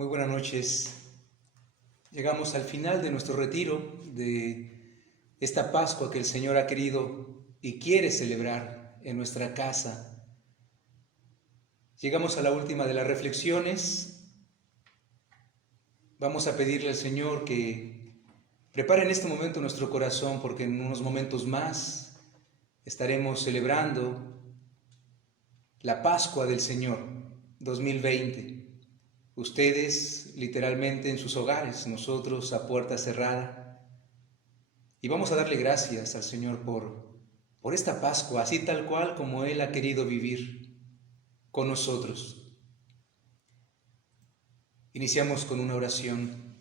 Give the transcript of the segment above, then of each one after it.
Muy buenas noches. Llegamos al final de nuestro retiro, de esta Pascua que el Señor ha querido y quiere celebrar en nuestra casa. Llegamos a la última de las reflexiones. Vamos a pedirle al Señor que prepare en este momento nuestro corazón, porque en unos momentos más estaremos celebrando la Pascua del Señor 2020. Ustedes literalmente en sus hogares, nosotros a puerta cerrada. Y vamos a darle gracias al Señor por esta Pascua, así tal cual como Él ha querido vivir con nosotros. Iniciamos con una oración.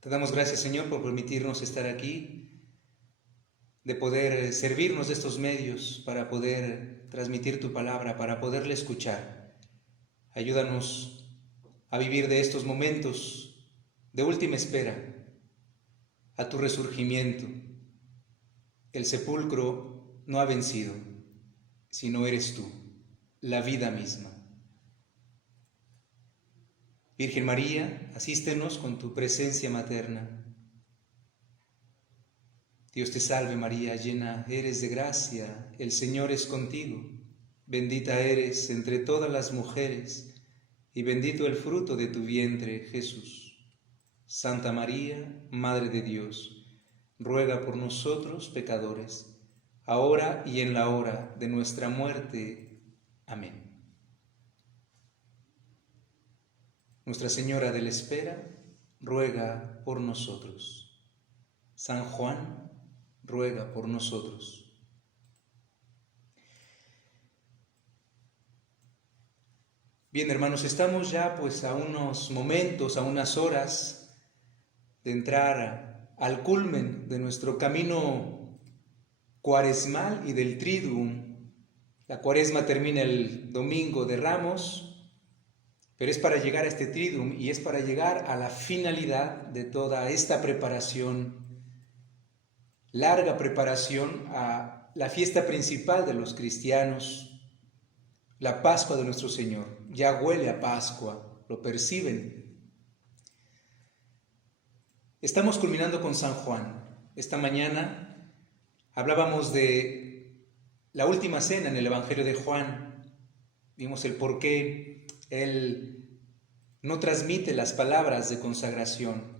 Te damos gracias, Señor, por permitirnos estar aquí, de poder servirnos de estos medios para poder transmitir tu palabra, para poderla escuchar. Ayúdanos a vivir de estos momentos de última espera a tu resurgimiento. El sepulcro no ha vencido, sino eres tú, la vida misma. Virgen María, asístenos con tu presencia materna. Dios te salve María, llena eres de gracia, el Señor es contigo. Bendita eres entre todas las mujeres, y bendito el fruto de tu vientre, Jesús. Santa María, Madre de Dios, ruega por nosotros pecadores, ahora y en la hora de nuestra muerte. Amén. Nuestra Señora de la Espera, ruega por nosotros. San Juan, ruega por nosotros. Bien, hermanos, estamos ya pues a unos momentos, a unas horas de entrar al culmen de nuestro camino cuaresmal y del Triduum. La cuaresma termina el domingo de Ramos, pero es para llegar a este Triduum y es para llegar a la finalidad de toda esta preparación, larga preparación a la fiesta principal de los cristianos, la Pascua de nuestro Señor. Ya huele a Pascua, lo perciben. Estamos culminando con San Juan. Esta mañana hablábamos de la última cena en el Evangelio de Juan. Vimos el por qué él no transmite las palabras de consagración.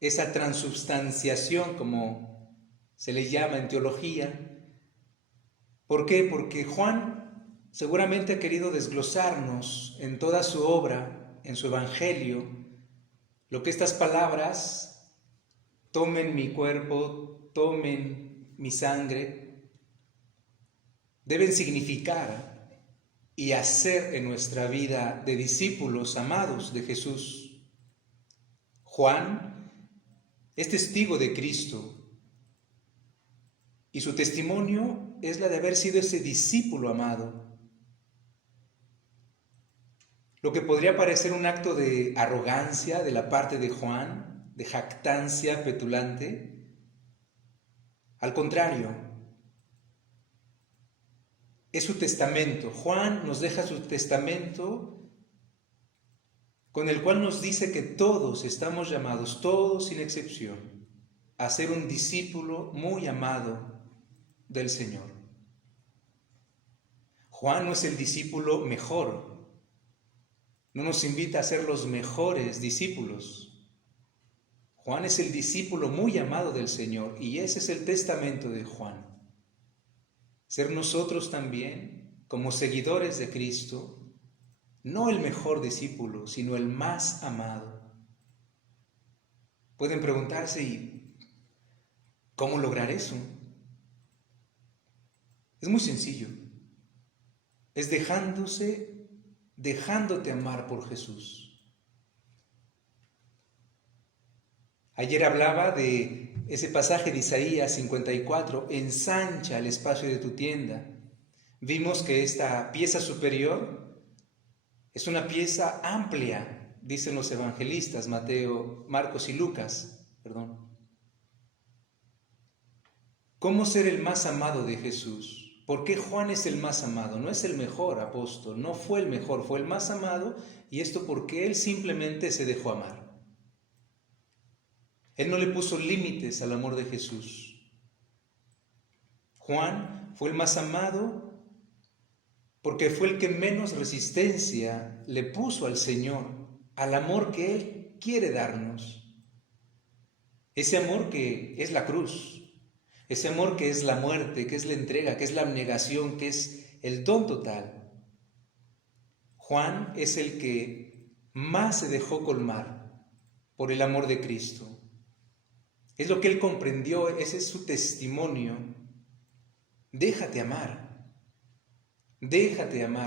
Esa transubstanciación, como se le llama en teología. ¿Por qué? Porque Juan seguramente ha querido desglosarnos en toda su obra, en su Evangelio, lo que estas palabras, tomen mi cuerpo, tomen mi sangre, deben significar y hacer en nuestra vida de discípulos amados de Jesús. Juan es testigo de Cristo y su testimonio es la de haber sido ese discípulo amado. Lo que podría parecer un acto de arrogancia de la parte de Juan, de jactancia petulante, al contrario, es su testamento. Juan nos deja su testamento con el cual nos dice que todos estamos llamados, todos sin excepción, a ser un discípulo muy amado del Señor. Juan no es el discípulo mejor, no nos invita a ser los mejores discípulos. Juan es el discípulo muy amado del Señor y ese es el testamento de Juan. Ser nosotros también, como seguidores de Cristo, no el mejor discípulo, sino el más amado. Pueden preguntarse, ¿y cómo lograr eso? Es muy sencillo. Es dejándote amar por Jesús. Ayer hablaba de ese pasaje de Isaías 54, ensancha el espacio de tu tienda. Vimos que esta pieza superior es una pieza amplia, dicen los evangelistas, Mateo, Marcos y Lucas, ¿Cómo ser el más amado de Jesús? ¿Por qué Juan es el más amado? No es el mejor apóstol, no fue el mejor, fue el más amado, y esto porque él simplemente se dejó amar. Él no le puso límites al amor de Jesús. Juan fue el más amado porque fue el que menos resistencia le puso al Señor, al amor que Él quiere darnos. Ese amor que es la cruz, ese amor que es la muerte, que es la entrega, que es la abnegación, que es el don total. Juan es el que más se dejó colmar por el amor de Cristo. Es lo que él comprendió, ese es su testimonio. Déjate amar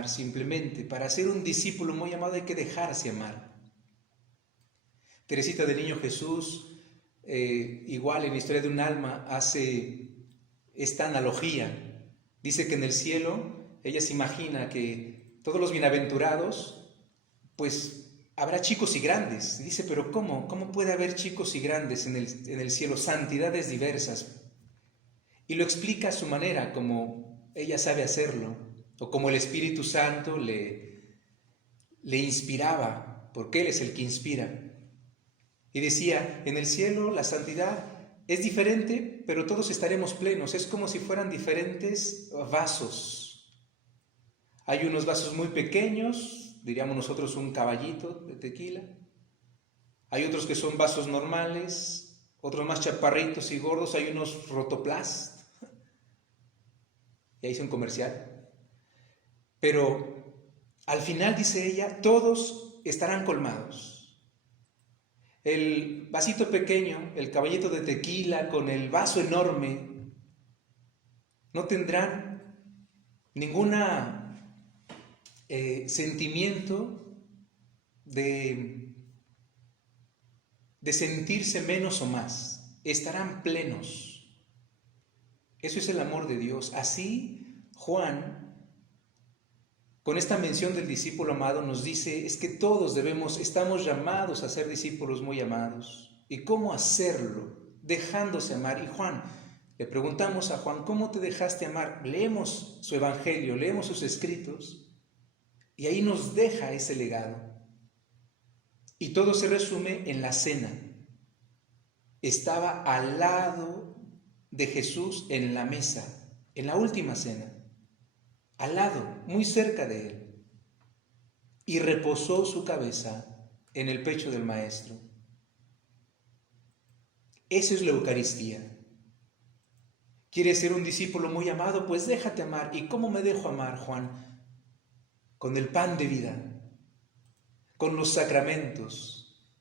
simplemente. Para ser un discípulo muy amado hay que dejarse amar. Teresita del Niño Jesús, igual en la historia de un alma, hace esta analogía. Dice que en el cielo ella se imagina que todos los bienaventurados, pues habrá chicos y grandes. Dice, pero ¿cómo? ¿Cómo puede haber chicos y grandes en el cielo? Santidades diversas. Y lo explica a su manera, como ella sabe hacerlo, o como el Espíritu Santo le inspiraba, porque Él es el que inspira. Y decía, en el cielo la santidad es diferente, pero todos estaremos plenos. Es como si fueran diferentes vasos. Hay unos vasos muy pequeños, diríamos nosotros un caballito de tequila. Hay otros que son vasos normales, otros más chaparritos y gordos. Hay unos Rotoplas. Ya hice un comercial. Pero al final, dice ella, todos estarán colmados. El vasito pequeño, el caballito de tequila con el vaso enorme, no tendrán ninguna sentimiento de sentirse menos o más. Estarán plenos. Eso es el amor de Dios. Así Juan, con esta mención del discípulo amado, nos dice, es que todos estamos llamados a ser discípulos muy amados. ¿Y cómo hacerlo? Dejándose amar. Y Juan, le preguntamos a Juan, ¿cómo te dejaste amar? Leemos su evangelio, leemos sus escritos, y ahí nos deja ese legado. Y todo se resume en la cena. Estaba al lado de Jesús en la mesa, en la última cena, al lado, muy cerca de él, y reposó su cabeza en el pecho del Maestro. Eso es la Eucaristía. ¿Quieres ser un discípulo muy amado? Pues déjate amar. ¿Y cómo me dejo amar, Juan? Con el pan de vida, con los sacramentos,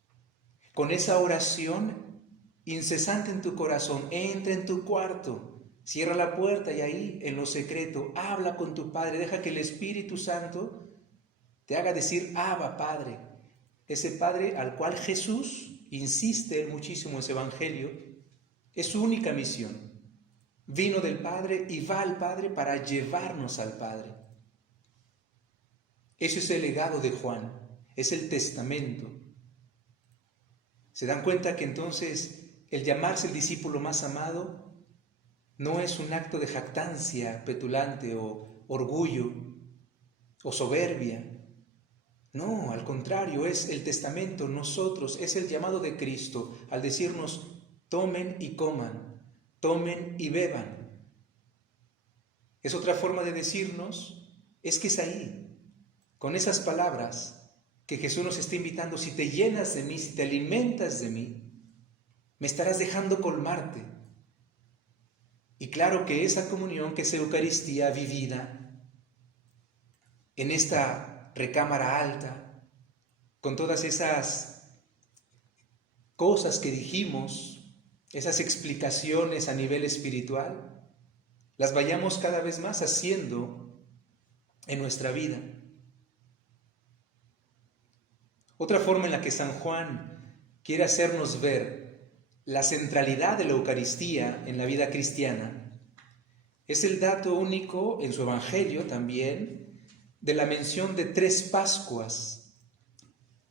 con esa oración incesante en tu corazón. Entra en tu cuarto, cierra la puerta y ahí, en lo secreto, habla con tu Padre. Deja que el Espíritu Santo te haga decir, Abba, Padre. Ese Padre al cual Jesús insiste muchísimo en ese evangelio, es su única misión. Vino del Padre y va al Padre para llevarnos al Padre. Eso es el legado de Juan, es el testamento. ¿Se dan cuenta que entonces el llamarse el discípulo más amado no es un acto de jactancia petulante o orgullo o soberbia? No, al contrario, es el testamento, nosotros, es el llamado de Cristo al decirnos, tomen y coman, tomen y beban. Es otra forma de decirnos, es que es ahí, con esas palabras que Jesús nos está invitando, si te llenas de mí, si te alimentas de mí, me estarás dejando colmarte. Y claro que esa comunión, que es Eucaristía vivida en esta recámara alta, con todas esas cosas que dijimos, esas explicaciones a nivel espiritual, las vayamos cada vez más haciendo en nuestra vida. Otra forma en la que San Juan quiere hacernos ver la centralidad de la Eucaristía en la vida cristiana es el dato único en su Evangelio también de la mención de 3 Pascuas.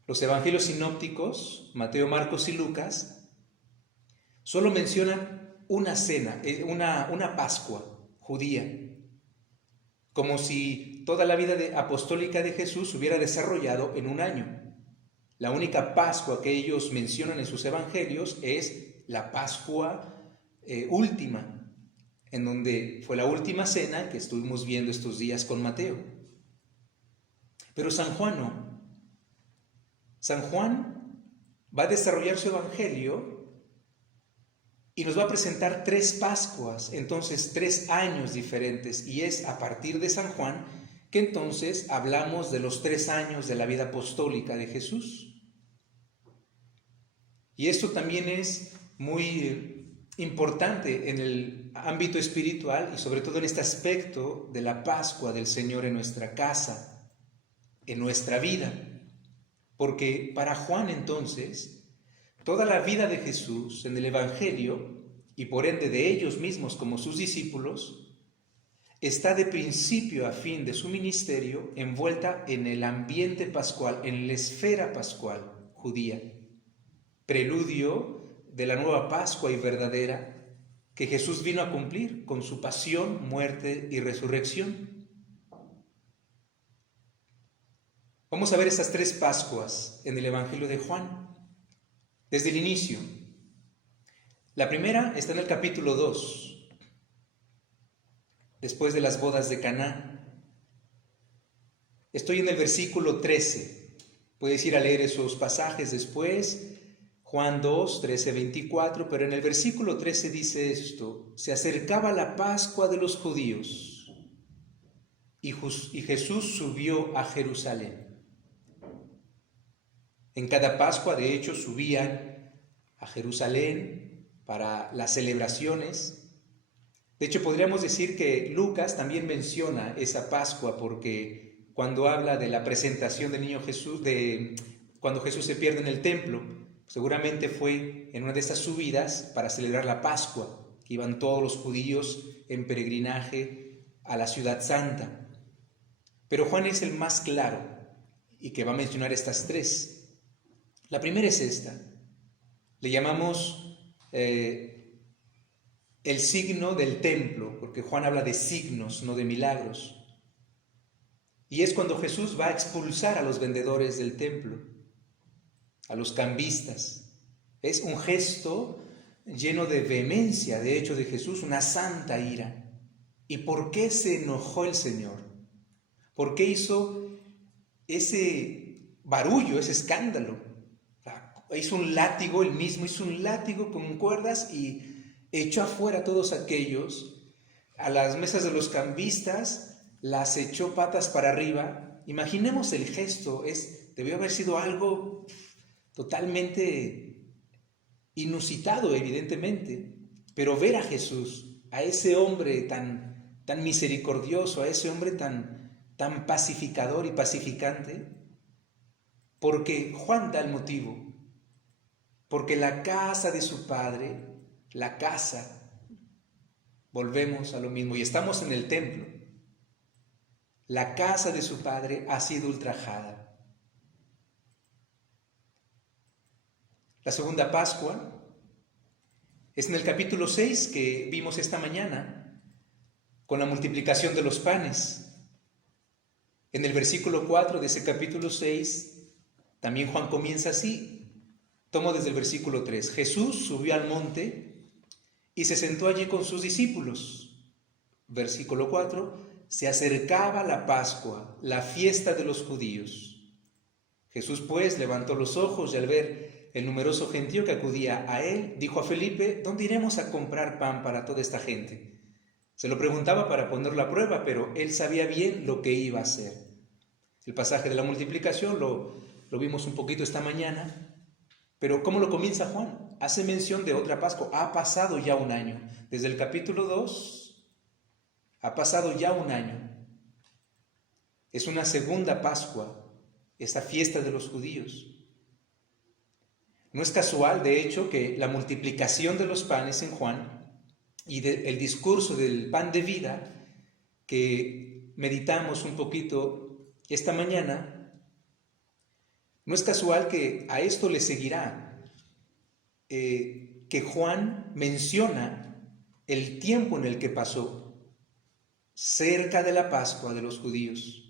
Los Evangelios sinópticos, Mateo, Marcos y Lucas, solo mencionan una cena, una Pascua judía. como si toda la vida apostólica de Jesús se hubiera desarrollado en un año. La única Pascua que ellos mencionan en sus evangelios es la Pascua última, en donde fue la última cena que estuvimos viendo estos días con Mateo. Pero San Juan no. San Juan va a desarrollar su evangelio y nos va a presentar 3 Pascuas, entonces 3 años diferentes, y es a partir de San Juan que entonces hablamos de los 3 años de la vida apostólica de Jesús. Y esto también es muy importante en el ámbito espiritual y sobre todo en este aspecto de la Pascua del Señor en nuestra casa, en nuestra vida, porque para Juan entonces toda la vida de Jesús en el Evangelio, y por ende de ellos mismos como sus discípulos, está de principio a fin de su ministerio envuelta en el ambiente pascual, en la esfera pascual judía, preludio de la nueva Pascua y verdadera que Jesús vino a cumplir con su pasión, muerte y resurrección. Vamos a ver estas 3 Pascuas en el Evangelio de Juan. Desde el inicio. La primera está en el capítulo 2, después de las bodas de Caná. Estoy en el versículo 13. Puedes ir a leer esos pasajes después, Juan 2, 13, 24, pero en el versículo 13 dice esto: se acercaba la Pascua de los judíos y Jesús subió a Jerusalén. En cada Pascua, de hecho, subían a Jerusalén para las celebraciones. De hecho, podríamos decir que Lucas también menciona esa Pascua porque cuando habla de la presentación del niño Jesús, cuando Jesús se pierde en el templo, seguramente fue en una de estas subidas para celebrar la Pascua, que iban todos los judíos en peregrinaje a la ciudad santa. Pero Juan es el más claro y que va a mencionar estas 3. La primera es esta, le llamamos el signo del templo, porque Juan habla de signos, no de milagros. Y es cuando Jesús va a expulsar a los vendedores del templo, a los cambistas. Es un gesto lleno de vehemencia, de hecho, de Jesús, una santa ira. ¿Y por qué se enojó el Señor? ¿Por qué hizo ese barullo, ese escándalo? Hizo un látigo, él mismo hizo un látigo con cuerdas y echó afuera a todos aquellos, a las mesas de los cambistas, las echó patas para arriba. Imaginemos el gesto, debió haber sido algo totalmente inusitado, evidentemente, pero ver a Jesús, a ese hombre tan misericordioso, a ese hombre tan pacificador y pacificante, porque Juan da el motivo. Porque la casa de su padre, la casa, volvemos a lo mismo, y estamos en el templo, la casa de su padre ha sido ultrajada. La segunda Pascua es en el capítulo 6 que vimos esta mañana, con la multiplicación de los panes. En el versículo 4 de ese capítulo 6, también Juan comienza así. Tomo desde el versículo 3. Jesús subió al monte y se sentó allí con sus discípulos. Versículo 4. Se acercaba la Pascua, la fiesta de los judíos. Jesús pues levantó los ojos y al ver el numeroso gentío que acudía a él, dijo a Felipe: ¿dónde iremos a comprar pan para toda esta gente? Se lo preguntaba para ponerlo a prueba, pero él sabía bien lo que iba a hacer. El pasaje de la multiplicación lo vimos un poquito esta mañana. Pero ¿cómo lo comienza Juan? Hace mención de otra Pascua. Ha pasado ya un año. Desde el capítulo 2 ha pasado ya un año. Es una segunda Pascua, esta fiesta de los judíos. No es casual, de hecho, que la multiplicación de los panes en Juan y el discurso del pan de vida que meditamos un poquito esta mañana, no es casual que a esto le seguirá que Juan menciona el tiempo en el que pasó. cerca de la Pascua de los judíos.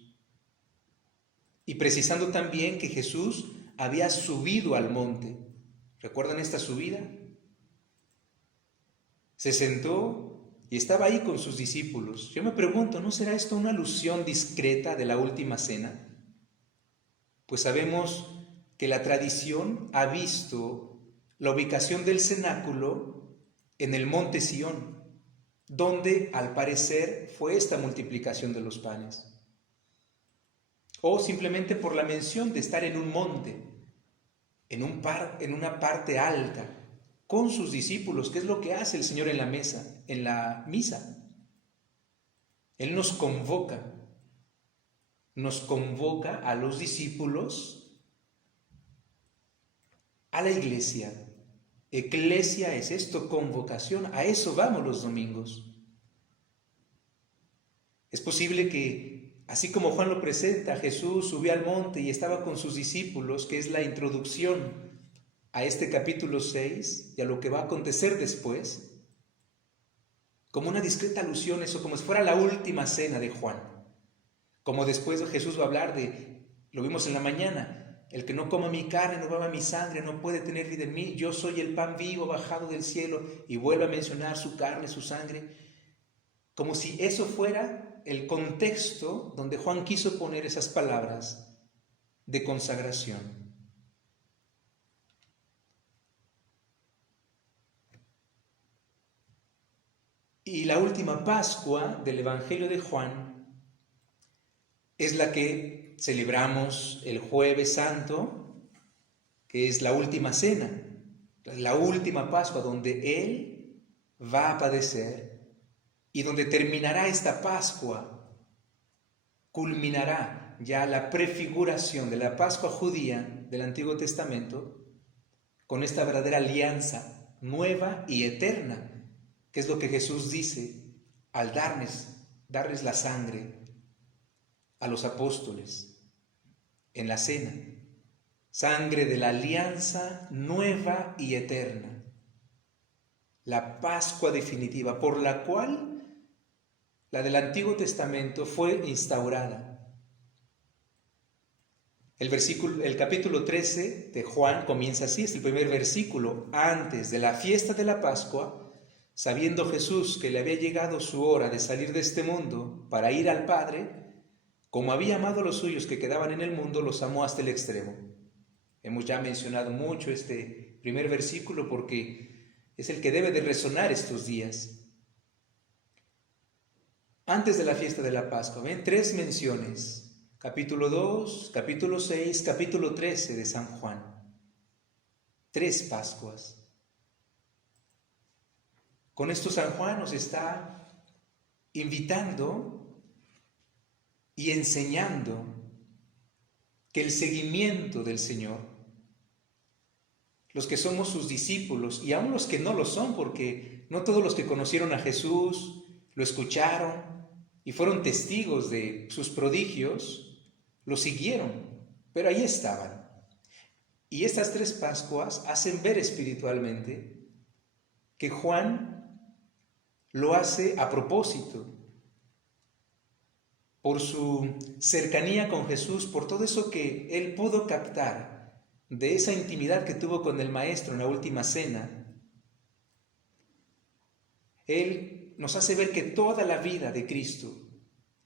Y precisando también que Jesús había subido al monte. ¿Recuerdan esta subida? Se sentó y estaba ahí con sus discípulos. Yo me pregunto, ¿no será esto una alusión discreta de la última cena? Pues sabemos que la tradición ha visto la ubicación del cenáculo en el monte Sión, donde al parecer fue esta multiplicación de los panes. O simplemente por la mención de estar en un monte, en una parte alta, con sus discípulos, que es lo que hace el Señor en la misa. Él nos convoca a los discípulos a la iglesia. Eclesia es esto, convocación, a eso vamos los domingos. Es posible que, así como Juan lo presenta, Jesús subió al monte y estaba con sus discípulos, que es la introducción a este capítulo 6 y a lo que va a acontecer después, como una discreta alusión, eso como si fuera la última cena de Juan. Como después Jesús va a hablar lo vimos en la mañana, el que no coma mi carne, no beba mi sangre, no puede tener vida en mí. Yo soy el pan vivo bajado del cielo, y vuelve a mencionar su carne, su sangre, como si eso fuera el contexto donde Juan quiso poner esas palabras de consagración. Y la última Pascua del Evangelio de Juan es la que celebramos el Jueves Santo, que es la última cena, la última Pascua donde Él va a padecer y donde terminará esta Pascua, culminará ya la prefiguración de la Pascua judía del Antiguo Testamento con esta verdadera alianza nueva y eterna, que es lo que Jesús dice al darles la sangre a los apóstoles en la cena. Sangre de la alianza nueva y eterna. La Pascua definitiva por la cual la del Antiguo Testamento fue instaurada. El capítulo 13 de Juan comienza así, es el primer versículo. Antes de la fiesta de la Pascua, sabiendo Jesús que le había llegado su hora de salir de este mundo para ir al Padre, como había amado a los suyos que quedaban en el mundo, los amó hasta el extremo. Hemos ya mencionado mucho este primer versículo porque es el que debe de resonar estos días. Antes de la fiesta de la Pascua, ven 3 menciones: capítulo 2, capítulo 6, capítulo 13 de San Juan. 3 Pascuas. Con esto San Juan nos está invitando y enseñando que el seguimiento del Señor, los que somos sus discípulos y aún los que no lo son, porque no todos los que conocieron a Jesús, lo escucharon y fueron testigos de sus prodigios, lo siguieron, pero ahí estaban. Y estas 3 Pascuas hacen ver espiritualmente que Juan lo hace a propósito, por su cercanía con Jesús, por todo eso que él pudo captar de esa intimidad que tuvo con el Maestro en la última cena. Él nos hace ver que toda la vida de Cristo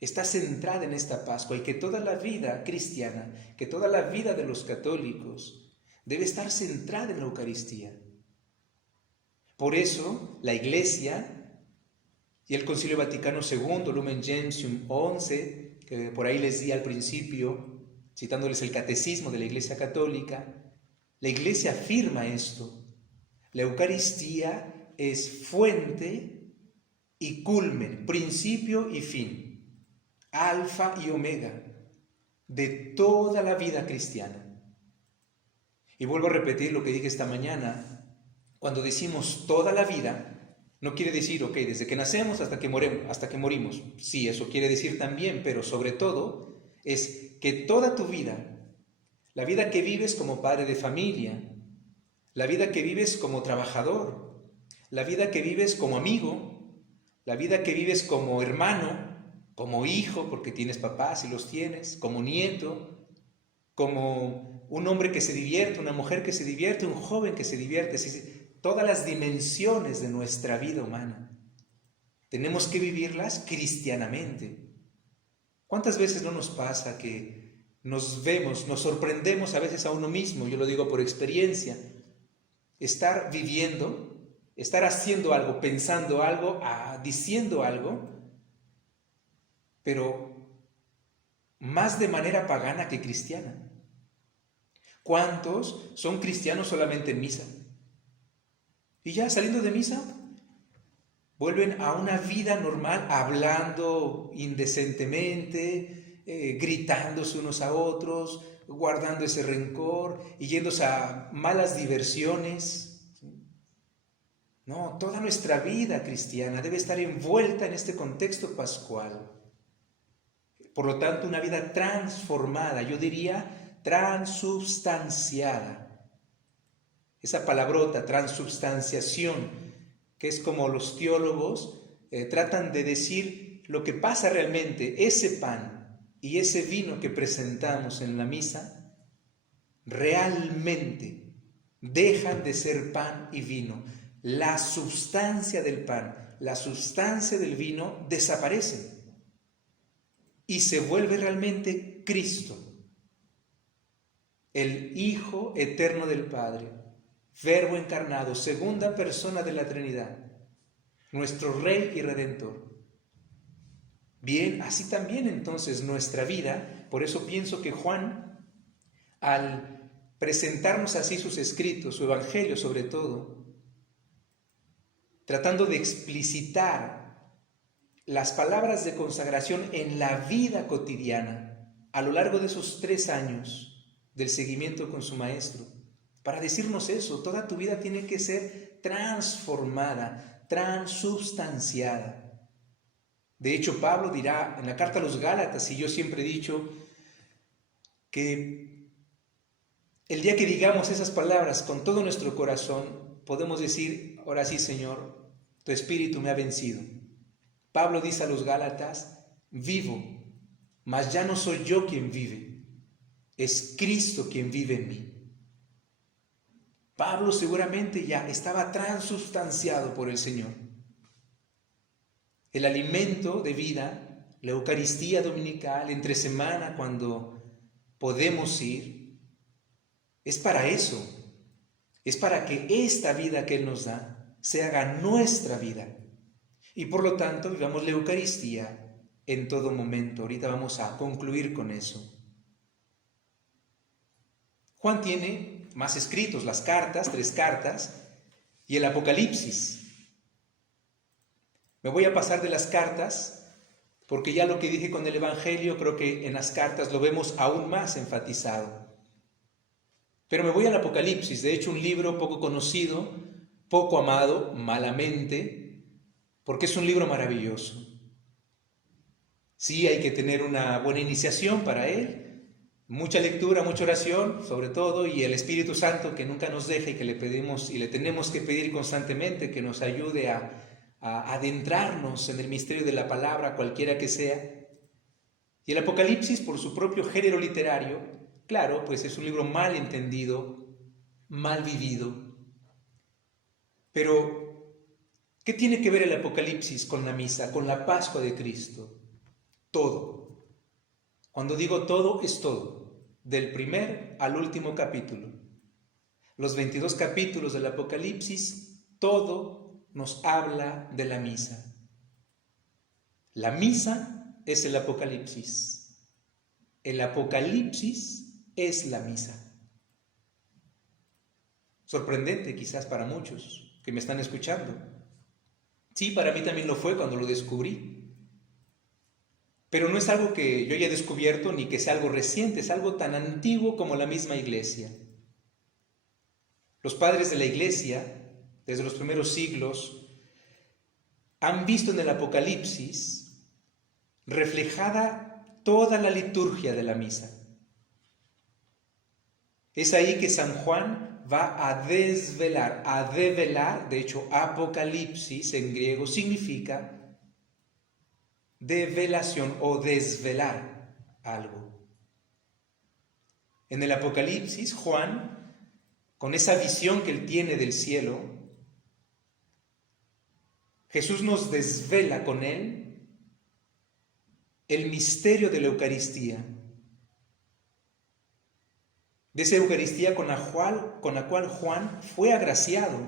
está centrada en esta Pascua y que toda la vida cristiana, que toda la vida de los católicos debe estar centrada en la Eucaristía. Por eso la Iglesia y el Concilio Vaticano II, Lumen Gentium 11, que por ahí les di al principio, citándoles el Catecismo de la Iglesia Católica, la Iglesia afirma esto: la Eucaristía es fuente y culmen, principio y fin, alfa y omega de toda la vida cristiana. Y vuelvo a repetir lo que dije esta mañana: cuando decimos toda la vida, no quiere decir, desde que nacemos hasta que morimos. Sí, eso quiere decir también, pero sobre todo es que toda tu vida, la vida que vives como padre de familia, la vida que vives como trabajador, la vida que vives como amigo, la vida que vives como hermano, como hijo, porque tienes papás y los tienes, como nieto, como un hombre que se divierte, una mujer que se divierte, un joven que se divierte, todas las dimensiones de nuestra vida humana. Tenemos que vivirlas cristianamente. ¿Cuántas veces no nos pasa que nos vemos, nos sorprendemos a veces a uno mismo? Yo lo digo por experiencia. Estar viviendo, estar haciendo algo, pensando algo, diciendo algo, pero más de manera pagana que cristiana. ¿Cuántos son cristianos solamente en misa? Y ya saliendo de misa, vuelven a una vida normal, hablando indecentemente, gritándose unos a otros, guardando ese rencor y yéndose a malas diversiones. No, toda nuestra vida cristiana debe estar envuelta en este contexto pascual. Por lo tanto, una vida transformada, yo diría transubstanciada. Esa palabrota, transubstanciación, que es como los teólogos tratan de decir lo que pasa realmente. Ese pan y ese vino que presentamos en la misa realmente dejan de ser pan y vino. La sustancia del pan, la sustancia del vino desaparecen y se vuelve realmente Cristo, el Hijo eterno del Padre, Verbo encarnado, segunda persona de la Trinidad, nuestro Rey y Redentor. Bien, así también entonces nuestra vida, por eso pienso que Juan, al presentarnos así sus escritos, su Evangelio sobre todo, tratando de explicitar las palabras de consagración en la vida cotidiana, a lo largo de esos 3 años del seguimiento con su Maestro, para decirnos eso, toda tu vida tiene que ser transformada, transubstanciada. De hecho, Pablo dirá en la carta a los Gálatas, y yo siempre he dicho que el día que digamos esas palabras con todo nuestro corazón, podemos decir, ahora sí, Señor, tu Espíritu me ha vencido. Pablo dice a los Gálatas, vivo, mas ya no soy yo quien vive, es Cristo quien vive en mí. Pablo seguramente ya estaba transubstanciado por el Señor. El alimento de vida, la Eucaristía dominical, entre semana cuando podemos ir, es para eso, es para que esta vida que Él nos da se haga nuestra vida. Y por lo tanto vivamos la Eucaristía en todo momento. Ahorita vamos a concluir con eso. Juan tiene más escritos, las cartas, 3 cartas, y el Apocalipsis. Me voy a pasar de las cartas, porque ya lo que dije con el Evangelio, creo que en las cartas lo vemos aún más enfatizado. Pero me voy al Apocalipsis, de hecho un libro poco conocido, poco amado, malamente, porque es un libro maravilloso. Sí, hay que tener una buena iniciación para él, mucha lectura, mucha oración, sobre todo, y el Espíritu Santo que nunca nos deja y que le pedimos y le tenemos que pedir constantemente que nos ayude a adentrarnos en el misterio de la palabra, cualquiera que sea. Y el Apocalipsis, por su propio género literario, claro, pues es un libro mal entendido, mal vivido. Pero, ¿qué tiene que ver el Apocalipsis con la misa, con la Pascua de Cristo? Todo. Cuando digo todo, es todo, del primer al último capítulo. Los 22 capítulos del Apocalipsis, todo nos habla de la misa. La misa es el Apocalipsis. El Apocalipsis es la misa. Sorprendente quizás para muchos que me están escuchando. Sí, para mí también lo fue cuando lo descubrí. Pero no es algo que yo haya descubierto ni que sea algo reciente, es algo tan antiguo como la misma Iglesia. Los padres de la Iglesia, desde los primeros siglos, han visto en el Apocalipsis reflejada toda la liturgia de la misa. Es ahí que San Juan va a desvelar, a develar, de hecho, Apocalipsis en griego significa develación o desvelar algo. En el Apocalipsis, Juan, con esa visión que él tiene del cielo, Jesús nos desvela con él el misterio de la Eucaristía. De esa Eucaristía con la cual Juan fue agraciado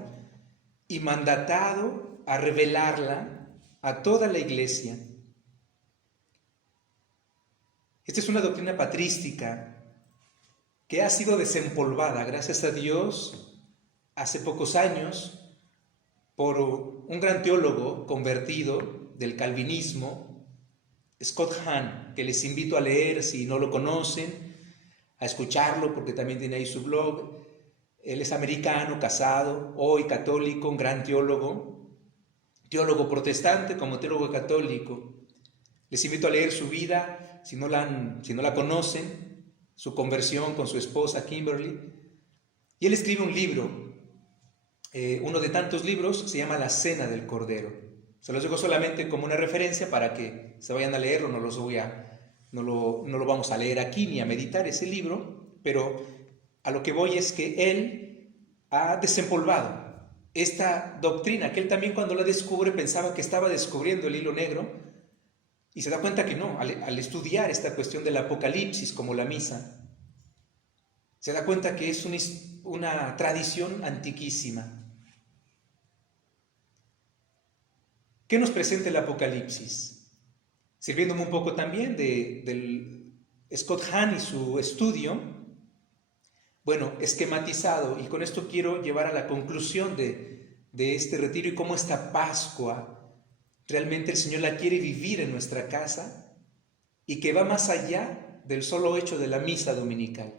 y mandatado a revelarla a toda la iglesia. Esta es una doctrina patrística que ha sido desempolvada, gracias a Dios, hace pocos años, por un gran teólogo convertido del calvinismo, Scott Hahn, que les invito a leer si no lo conocen, a escucharlo porque también tiene ahí su blog. Él es americano, casado, hoy católico, un gran teólogo protestante como teólogo católico. Les invito a leer su vida, si no la conocen, su conversión con su esposa Kimberly. Y él escribe un libro, uno de tantos libros, se llama La Cena del Cordero. Se los dejo solamente como una referencia para que se vayan a leerlo, no lo vamos a leer aquí ni a meditar ese libro, pero a lo que voy es que él ha desempolvado esta doctrina, que él también cuando la descubre pensaba que estaba descubriendo el hilo negro, y se da cuenta que no, al estudiar esta cuestión del Apocalipsis como la misa, se da cuenta que es una tradición antiquísima. ¿Qué nos presenta el Apocalipsis? Sirviéndome un poco también del Scott Hahn y su estudio, bueno, esquematizado, y con esto quiero llevar a la conclusión de este retiro y cómo esta Pascua realmente el Señor la quiere vivir en nuestra casa y que va más allá del solo hecho de la misa dominical.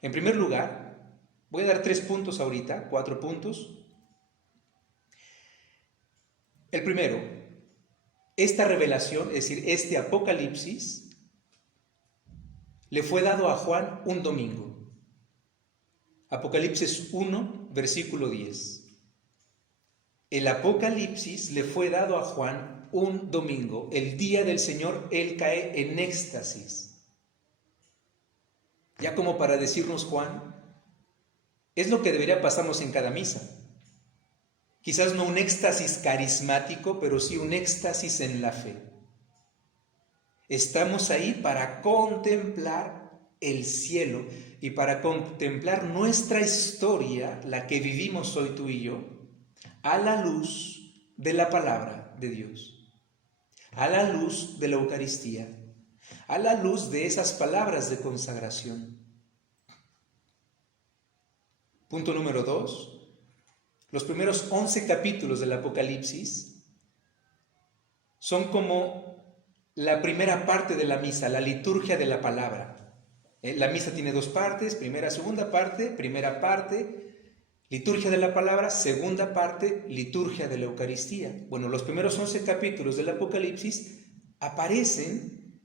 En primer lugar, voy a dar 4 puntos. El primero, esta revelación, es decir, este Apocalipsis, le fue dado a Juan un domingo. Apocalipsis 1, versículo 10. El Apocalipsis le fue dado a Juan un domingo. El día del Señor, él cae en éxtasis. Ya como para decirnos, Juan, es lo que debería pasarnos en cada misa. Quizás no un éxtasis carismático, pero sí un éxtasis en la fe. Estamos ahí para contemplar el cielo y para contemplar nuestra historia, la que vivimos hoy tú y yo, a la luz de la palabra de Dios, a la luz de la Eucaristía, a la luz de esas palabras de consagración. Punto número 2. Los primeros 11 capítulos del Apocalipsis son como la primera parte de la misa, la liturgia de la palabra. La misa tiene 2 partes, segunda parte, liturgia de la palabra, segunda parte, liturgia de la Eucaristía. Bueno, los primeros 11 capítulos del Apocalipsis aparecen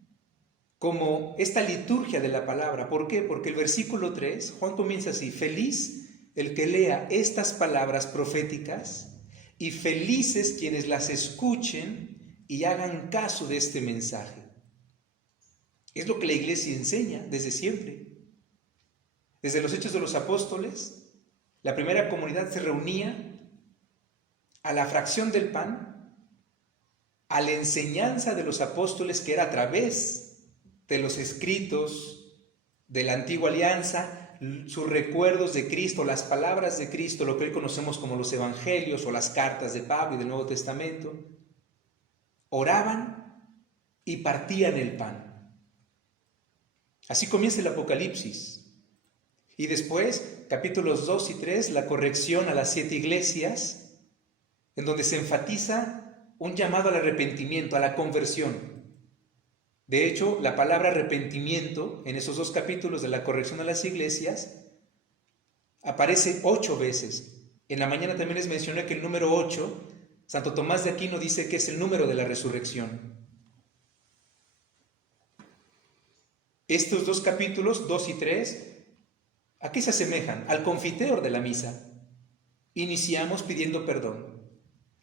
como esta liturgia de la palabra. ¿Por qué? Porque el versículo 3, Juan comienza así: feliz el que lea estas palabras proféticas y felices quienes las escuchen y hagan caso de este mensaje. Es lo que la iglesia enseña desde siempre. Desde los Hechos de los Apóstoles, la primera comunidad se reunía a la fracción del pan, a la enseñanza de los apóstoles, que era a través de los escritos de la antigua alianza, sus recuerdos de Cristo, las palabras de Cristo, lo que hoy conocemos como los evangelios o las cartas de Pablo y del Nuevo Testamento. Oraban y partían el pan. Así comienza el Apocalipsis. Y después, capítulos 2 y 3, la corrección a las 7 iglesias, en donde se enfatiza un llamado al arrepentimiento, a la conversión. De hecho, la palabra arrepentimiento en esos 2 capítulos de la corrección a las iglesias aparece 8 veces. En la mañana también les mencioné que el número 8, Santo Tomás de Aquino dice que es el número de la resurrección. Estos 2 capítulos, 2 y 3, ¿a qué se asemejan? Al confiteor de la misa. Iniciamos pidiendo perdón.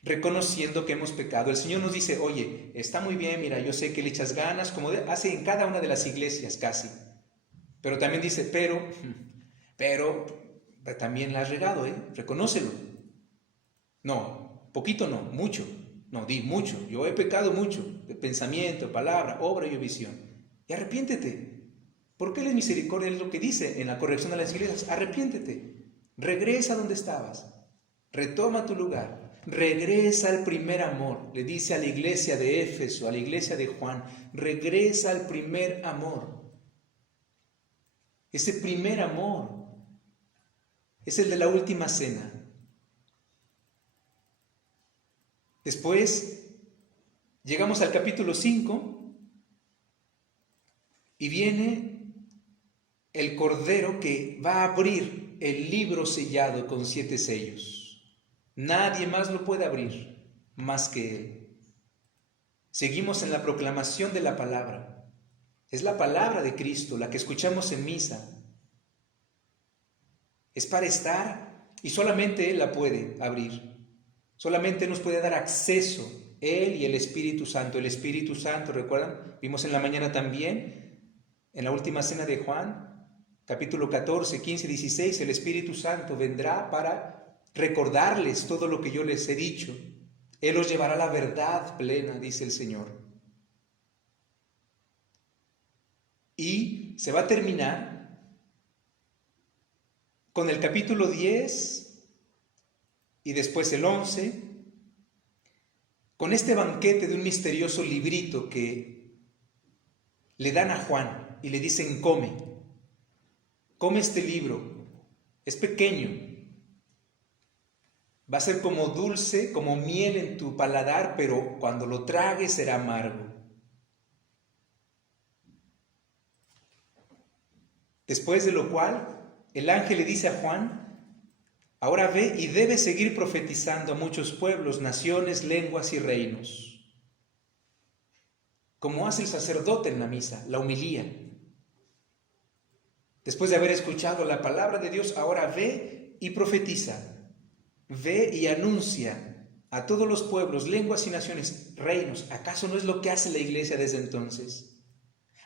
reconociendo que hemos pecado. El Señor nos dice, oye, está muy bien, mira, yo sé que le echas ganas, como hace en cada una de las iglesias casi. Pero también dice, pero también la has regado, reconócelo. No, poquito no, mucho. No, di mucho. Yo he pecado mucho, de pensamiento, palabra, obra y visión. Y arrepiéntete. Porque Él es misericordia, es lo que dice en la corrección de las iglesias. Arrepiéntete. Regresa donde estabas. Retoma tu lugar. Regresa al primer amor. Le dice a la iglesia de Éfeso, a la iglesia de Juan, regresa al primer amor. Ese primer amor es el de la última cena. Después llegamos al capítulo 5 y viene el Cordero que va a abrir el libro sellado con 7 sellos. Nadie más lo puede abrir más que Él. Seguimos en la proclamación de la palabra. Es la palabra de Cristo, la que escuchamos en misa. Es para estar y solamente Él la puede abrir. Solamente nos puede dar acceso, Él y el Espíritu Santo. El Espíritu Santo, ¿recuerdan? Vimos en la mañana también, en la última cena de Juan, capítulo 14, 15, 16, el Espíritu Santo vendrá para recordarles todo lo que yo les he dicho. Él os llevará a la verdad plena, dice el Señor. Y se va a terminar con el capítulo 10 y después el 11, con este banquete de un misterioso librito que le dan a Juan y le dicen, come este libro, es pequeño, va a ser como dulce, como miel en tu paladar, pero cuando lo tragues será amargo. Después de lo cual, el ángel le dice a Juan, ahora ve y debes seguir profetizando a muchos pueblos, naciones, lenguas y reinos. Como hace el sacerdote en la misa, la homilía. Después de haber escuchado la palabra de Dios, ahora ve y profetiza. Ve y anuncia a todos los pueblos, lenguas y naciones, reinos. ¿Acaso no es lo que hace la iglesia desde entonces?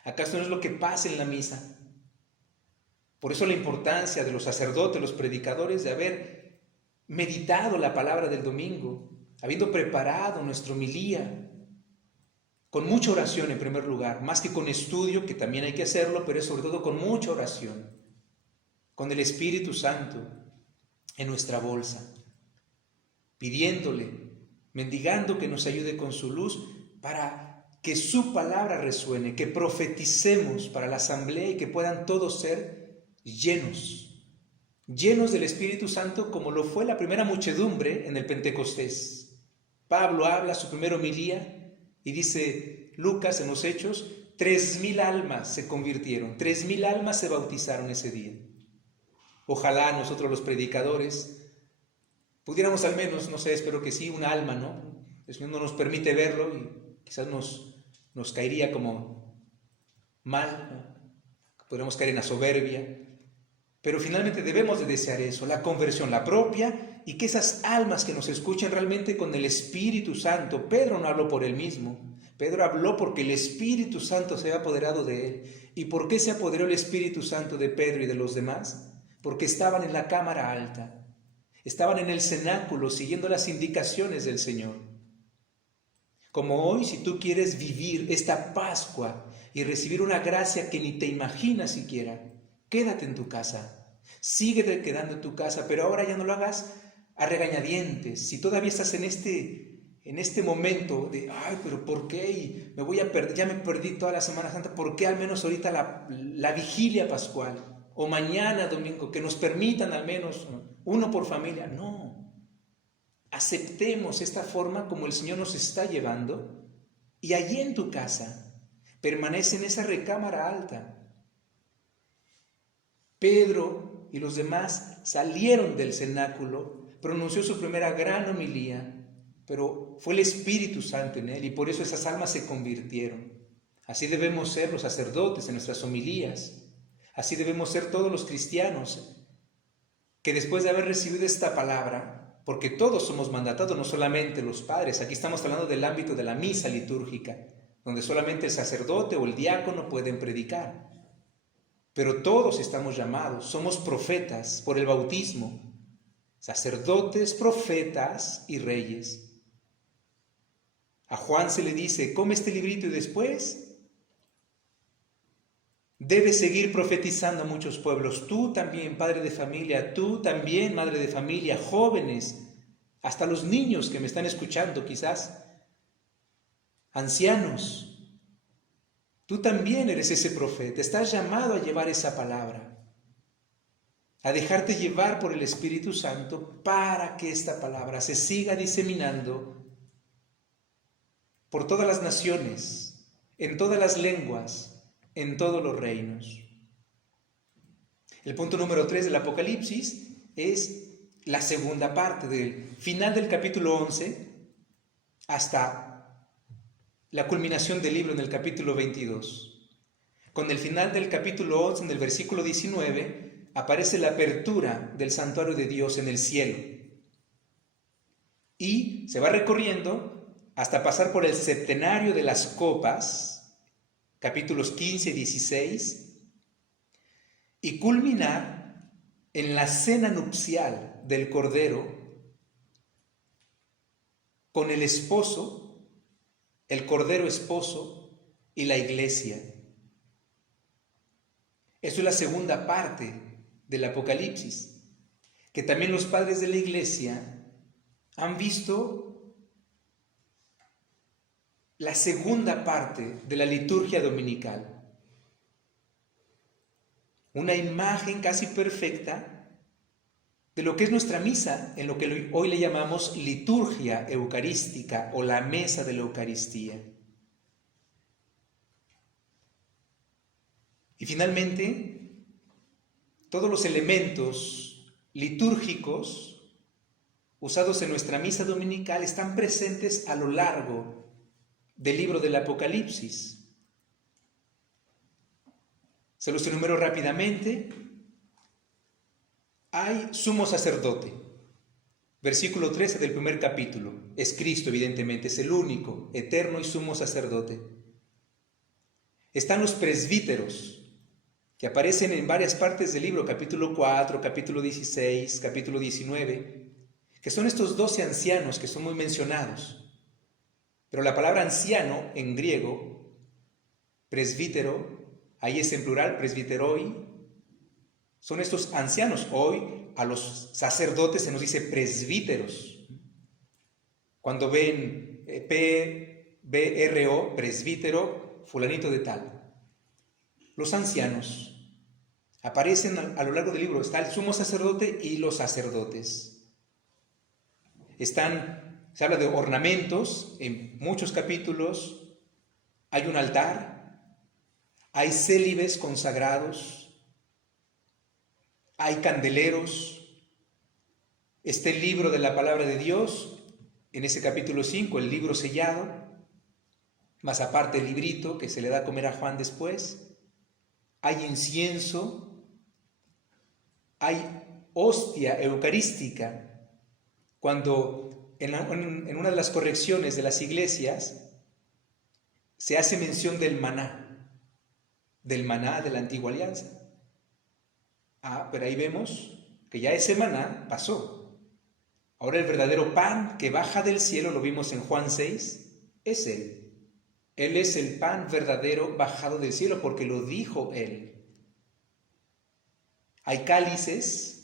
¿Acaso no es lo que pasa en la misa? Por eso la importancia de los sacerdotes, los predicadores, de haber meditado la palabra del domingo, habiendo preparado nuestra homilía, con mucha oración en primer lugar, más que con estudio, que también hay que hacerlo, pero es sobre todo con mucha oración, con el Espíritu Santo en nuestra bolsa, pidiéndole, mendigando que nos ayude con su luz para que su palabra resuene, que profeticemos para la asamblea y que puedan todos ser llenos del Espíritu Santo como lo fue la primera muchedumbre en el Pentecostés. Pablo habla su primera homilía y dice Lucas en los Hechos, 3,000 almas se convirtieron, 3,000 almas se bautizaron ese día. Ojalá nosotros los predicadores pudiéramos al menos, no sé, espero que sí, un alma, ¿no? El Señor no nos permite verlo y quizás nos caería como mal, ¿no? Podríamos caer en la soberbia. Pero finalmente debemos de desear eso, la conversión, la propia, y que esas almas que nos escuchen realmente con el Espíritu Santo. Pedro no habló por él mismo, Pedro habló porque el Espíritu Santo se había apoderado de él. ¿Y por qué se apoderó el Espíritu Santo de Pedro y de los demás? Porque estaban en la cámara alta, estaban en el cenáculo siguiendo las indicaciones del Señor. Como hoy, si tú quieres vivir esta Pascua y recibir una gracia que ni te imaginas siquiera, quédate en tu casa, síguete quedando en tu casa, pero ahora ya no lo hagas a regañadientes. Si todavía estás en este momento de, pero ¿por qué? Y me voy a perder, ya me perdí toda la Semana Santa, ¿por qué al menos ahorita la vigilia pascual? O mañana domingo, que nos permitan al menos uno por familia. No, aceptemos esta forma como el Señor nos está llevando y allí en tu casa permanece en esa recámara alta. Pedro y los demás salieron del cenáculo, pronunció su primera gran homilía, pero fue el Espíritu Santo en él y por eso esas almas se convirtieron. Así debemos ser los sacerdotes en nuestras homilías, así debemos ser todos los cristianos, que después de haber recibido esta palabra, porque todos somos mandatados, no solamente los padres. Aquí estamos hablando del ámbito de la misa litúrgica, donde solamente el sacerdote o el diácono pueden predicar. Pero todos estamos llamados, somos profetas por el bautismo, sacerdotes, profetas y reyes. A Juan se le dice, come este librito y después debes seguir profetizando a muchos pueblos. Tú también, padre de familia, tú también, madre de familia, jóvenes, hasta los niños que me están escuchando quizás, ancianos. Tú también eres ese profeta, estás llamado a llevar esa palabra, a dejarte llevar por el Espíritu Santo para que esta palabra se siga diseminando por todas las naciones, en todas las lenguas, en todos los reinos. El punto número 3 del Apocalipsis es la segunda parte, del final del capítulo 11 hasta la culminación del libro en el capítulo 22. Con el final del capítulo 11, en el versículo 19, aparece la apertura del santuario de Dios en el cielo. Y se va recorriendo hasta pasar por el septenario de las copas, capítulos 15 y 16, y culminar en la cena nupcial del Cordero con el esposo, el Cordero esposo y la iglesia. Eso es la segunda parte del Apocalipsis, que también los padres de la iglesia han visto la segunda parte de la liturgia dominical. Una imagen casi perfecta de lo que es nuestra misa, en lo que hoy le llamamos liturgia eucarística o la mesa de la Eucaristía. Y finalmente, todos los elementos litúrgicos usados en nuestra misa dominical están presentes a lo largo del libro del Apocalipsis. Se los enumero rápidamente. Hay sumo sacerdote. Versículo 13 del primer capítulo. Es Cristo, evidentemente, es el único, eterno y sumo sacerdote. Están los presbíteros, que aparecen en varias partes del libro, capítulo 4, capítulo 16, capítulo 19, que son estos 12 ancianos que son muy mencionados. Pero la palabra anciano en griego, presbítero, ahí es en plural, presbiteroi, son estos ancianos. Hoy a los sacerdotes se nos dice presbíteros. Cuando ven PBRO, presbítero, fulanito de tal. Los ancianos aparecen a lo largo del libro. Está el sumo sacerdote y los sacerdotes. Se habla de ornamentos en muchos capítulos. Hay un altar, hay célibes consagrados, hay candeleros. Está el libro de la palabra de Dios, en ese capítulo 5, el libro sellado, más aparte el librito que se le da a comer a Juan después. Hay incienso, hay hostia eucarística. Cuando en una de las correcciones de las iglesias se hace mención del maná de la antigua alianza. Pero ahí vemos que ya ese maná pasó. Ahora el verdadero pan que baja del cielo, lo vimos en Juan 6, es Él. Él es el pan verdadero bajado del cielo, porque lo dijo Él. Hay cálices.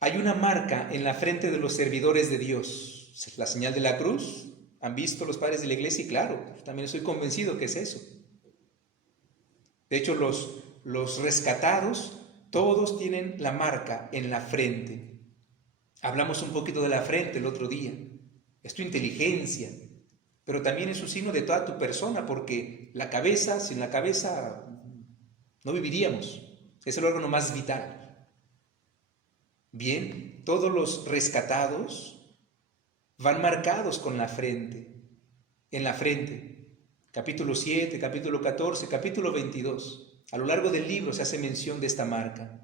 Hay una marca en la frente de los servidores de Dios, la señal de la cruz. ¿Han visto los padres de la iglesia? Y claro, también estoy convencido que es eso. De hecho, los rescatados, todos tienen la marca en la frente. Hablamos un poquito de la frente el otro día. Es tu inteligencia, pero también es un signo de toda tu persona, porque la cabeza, sin la cabeza no viviríamos. Es el órgano más vital. Bien, todos los rescatados van marcados con la frente, en la frente. Capítulo 7, capítulo 14, capítulo 22. A lo largo del libro se hace mención de esta marca.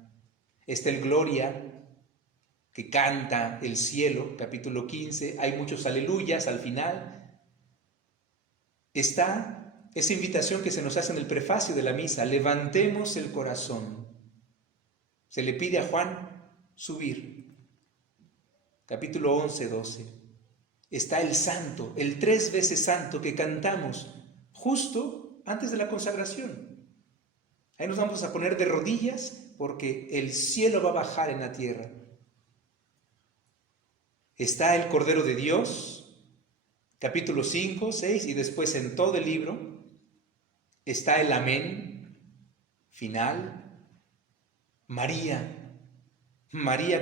Está el Gloria, que canta el cielo, capítulo 15, hay muchos aleluyas al final. Está esa invitación que se nos hace en el prefacio de la misa: levantemos el corazón. Se le pide a Juan subir. Capítulo 11, 12. Está el santo, el 3 veces santo que cantamos justo antes de la consagración. Ahí nos vamos a poner de rodillas porque el cielo va a bajar en la tierra. Está el Cordero de Dios, capítulo 5, 6, y después en todo el libro está el amén final. María,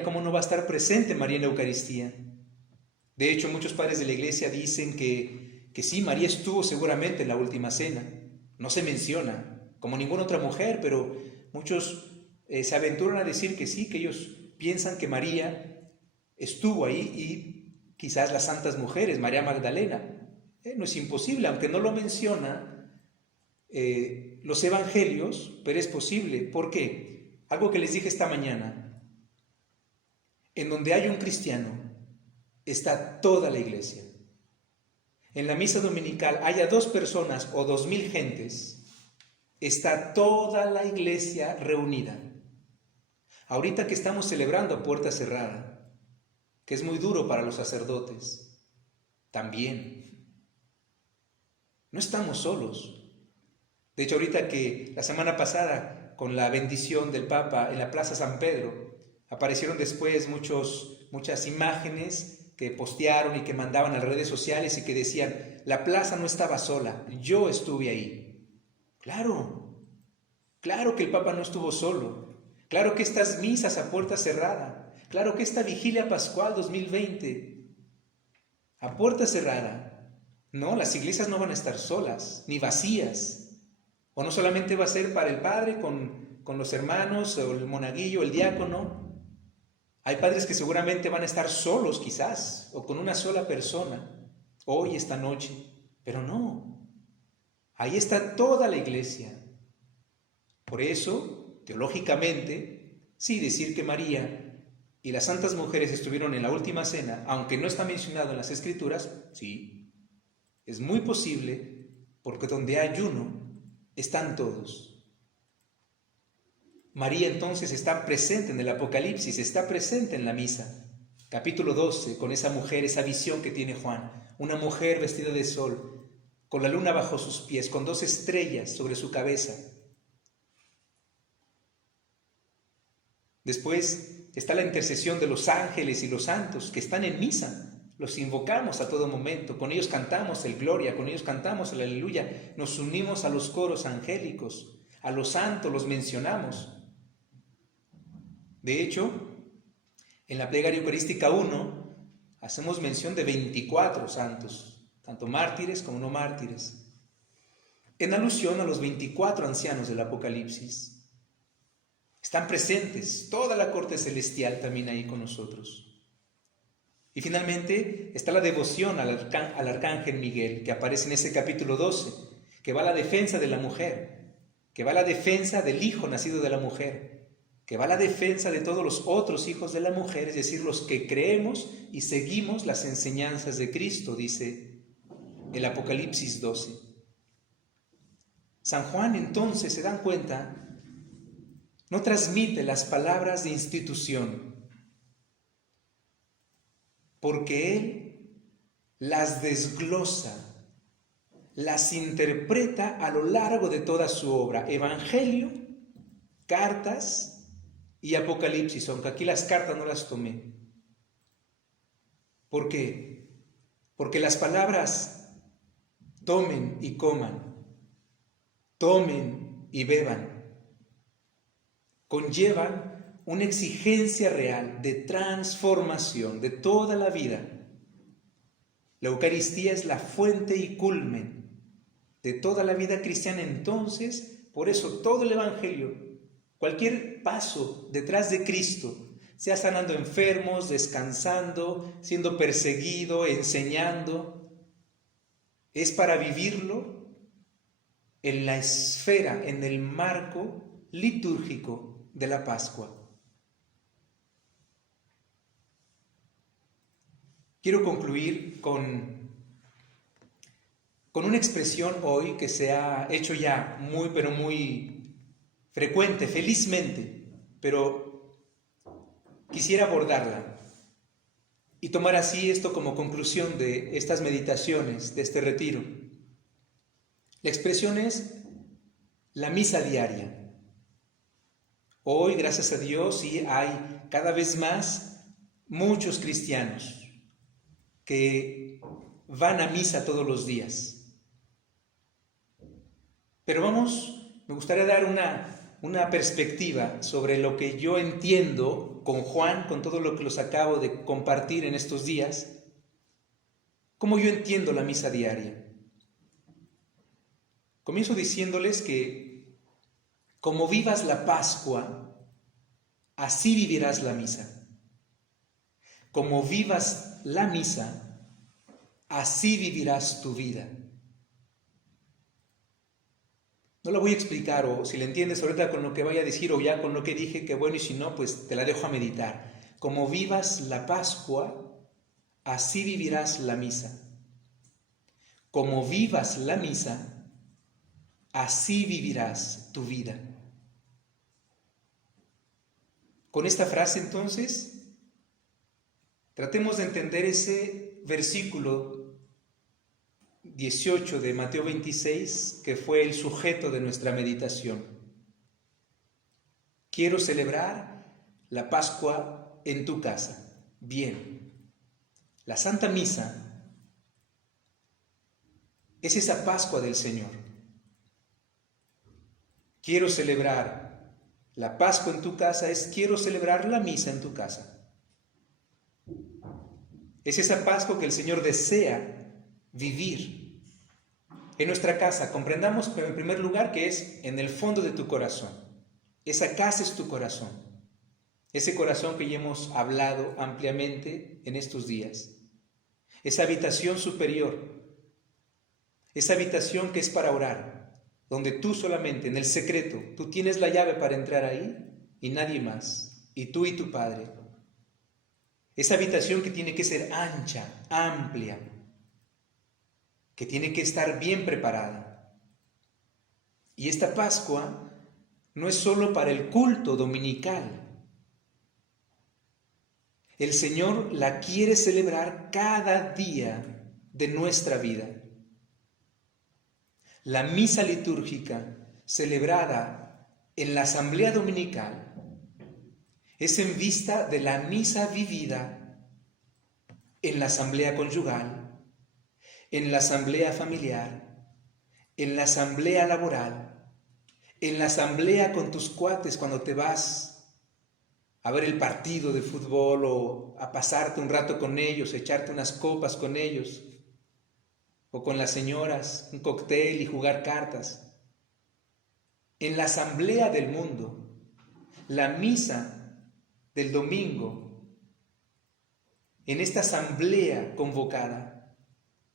¿cómo no va a estar presente María en la Eucaristía? De hecho, muchos padres de la Iglesia dicen que sí, María estuvo seguramente en la última cena. No se menciona, como ninguna otra mujer, pero muchos se aventuran a decir que sí, que ellos piensan que María estuvo ahí, y quizás las santas mujeres, María Magdalena. No es imposible, aunque no lo menciona los evangelios, pero es posible. ¿Por qué? Algo que les dije esta mañana: en donde hay un cristiano está toda la iglesia. En la misa dominical haya 2 personas o 2000 gentes, está toda la iglesia reunida. Ahorita que estamos celebrando a puerta cerrada, que es muy duro para los sacerdotes, también no estamos solos. De hecho, ahorita que la semana pasada, con la bendición del Papa en la Plaza San Pedro, aparecieron después muchas imágenes que postearon y que mandaban a las redes sociales y que decían: la plaza no estaba sola, yo estuve ahí. Claro que el Papa no estuvo solo. Claro que estas misas a puerta cerrada, claro que esta vigilia pascual 2020 a puerta cerrada. No, las iglesias no van a estar solas ni vacías. O no solamente va a ser para el padre con los hermanos, o el monaguillo, el diácono. Hay padres que seguramente van a estar solos quizás, o con una sola persona, hoy, esta noche. Pero no, ahí está toda la iglesia. Por eso, teológicamente, sí, decir que María y las santas mujeres estuvieron en la última cena, aunque no está mencionado en las Escrituras, sí, es muy posible, porque donde hay uno, están todos. María entonces está presente en el Apocalipsis, está presente en la misa. Capítulo 12, con esa mujer, esa visión que tiene Juan, una mujer vestida de sol, con la luna bajo sus pies, con 2 estrellas sobre su cabeza. Después está la intercesión de los ángeles y los santos que están en misa. Los invocamos a todo momento, con ellos cantamos el Gloria, con ellos cantamos el Aleluya, nos unimos a los coros angélicos, a los santos los mencionamos. De hecho, en la plegaria eucarística 1 hacemos mención de 24 santos, tanto mártires como no mártires, en alusión a los 24 ancianos del Apocalipsis. Están presentes, toda la corte celestial también ahí con nosotros. Y finalmente está la devoción al arcángel Miguel, que aparece en ese capítulo 12, que va a la defensa de la mujer, que va a la defensa del hijo nacido de la mujer, que va a la defensa de todos los otros hijos de la mujer, es decir, los que creemos y seguimos las enseñanzas de Cristo, dice el Apocalipsis 12. San Juan, entonces, se dan cuenta, no transmite las palabras de institución, porque él las desglosa, las interpreta a lo largo de toda su obra, Evangelio, cartas y Apocalipsis, aunque aquí las cartas no las tomé. ¿Por qué? Porque las palabras tomen y coman, tomen y beban, conllevan una exigencia real de transformación de toda la vida. La Eucaristía es la fuente y culmen de toda la vida cristiana. Entonces, por eso todo el Evangelio, cualquier paso detrás de Cristo, sea sanando enfermos, descansando, siendo perseguido, enseñando, es para vivirlo en la esfera, en el marco litúrgico de la Pascua. Quiero concluir con una expresión hoy que se ha hecho ya muy, pero muy frecuente, felizmente, pero quisiera abordarla y tomar así esto como conclusión de estas meditaciones, de este retiro. La expresión es la misa diaria. Hoy, gracias a Dios, sí hay cada vez más muchos cristianos que van a misa todos los días. Pero me gustaría dar una perspectiva sobre lo que yo entiendo con Juan, con todo lo que los acabo de compartir en estos días, cómo yo entiendo la misa diaria. Comienzo diciéndoles que como vivas la Pascua, así vivirás la misa. Como vivas la misa, así vivirás tu vida. No la voy a explicar, o si la entiendes ahorita con lo que vaya a decir o ya con lo que dije, que bueno, y si no, pues te la dejo a meditar. Como vivas la Pascua, así vivirás la misa. Como vivas la misa, así vivirás tu vida. Con esta frase, entonces, tratemos de entender ese versículo 18 de Mateo 26, que fue el sujeto de nuestra meditación. Quiero celebrar la Pascua en tu casa. Bien, la Santa Misa es esa Pascua del Señor. Quiero celebrar la Pascua en tu casa, quiero celebrar la misa en tu casa. Es esa Pascua que el Señor desea vivir en nuestra casa. Comprendamos en primer lugar que es en el fondo de tu corazón. Esa casa es tu corazón. Ese corazón que ya hemos hablado ampliamente en estos días. Esa habitación superior. Esa habitación que es para orar. Donde tú solamente, en el secreto, tú tienes la llave para entrar ahí y nadie más. Y tú y tu Padre. Esa habitación que tiene que ser ancha, amplia, que tiene que estar bien preparada. Y esta Pascua no es solo para el culto dominical. El Señor la quiere celebrar cada día de nuestra vida. La misa litúrgica celebrada en la asamblea dominical es en vista de la misa vivida en la asamblea conyugal, en la asamblea familiar, en la asamblea laboral, en la asamblea con tus cuates cuando te vas a ver el partido de fútbol o a pasarte un rato con ellos, echarte unas copas con ellos, o con las señoras, un cóctel y jugar cartas. En la asamblea del mundo, la misa del domingo, en esta asamblea convocada,